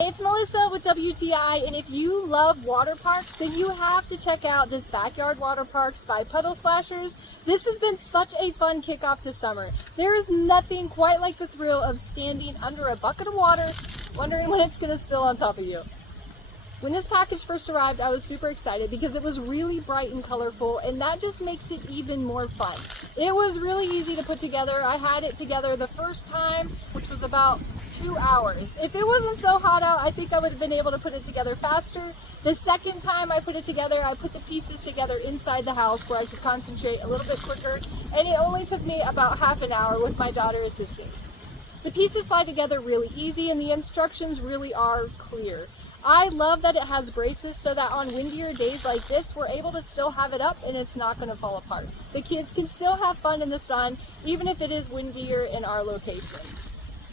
It's Melissa with WTI, and if you love water parks, then you have to check out this Backyard Water Parks by Puddle Splashers. This has been such a fun kickoff to summer. There is nothing quite like the thrill of standing under a bucket of water, wondering when it's going to spill on top of you. When this package first arrived, I was super excited because it was really bright and colorful, and that just makes it even more fun. It was really easy to put together. I had it together the first time, which was about 2 hours. If it wasn't so hot out, I think I would have been able to put it together faster. The second time I put it together, I put the pieces together inside the house where I could concentrate a little bit quicker, and it only took me about half an hour with my daughter assisting. The pieces slide together really easy, and the instructions really are clear. I love that it has braces so that on windier days like this, we're able to still have it up and it's not going to fall apart. The kids can still have fun in the sun, even if it is windier in our location.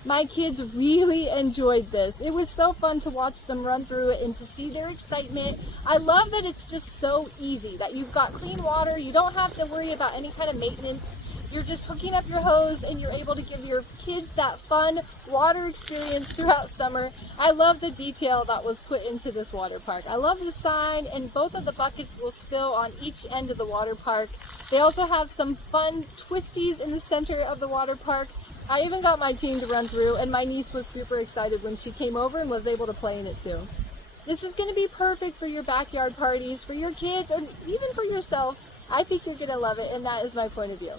My kids really enjoyed this. It was so fun to watch them run through it and to see their excitement. I love that it's just so easy, that you've got clean water, you don't have to worry about any kind of maintenance. You're just hooking up your hose and you're able to give your kids that fun water experience throughout summer. I love the detail that was put into this water park. I love the sign, and both of the buckets will spill on each end of the water park. They also have some fun twisties in the center of the water park. I even got my team to run through, and my niece was super excited when she came over and was able to play in it too. This is going to be perfect for your backyard parties, for your kids, or even for yourself. I think you're going to love it, and that is my point of view.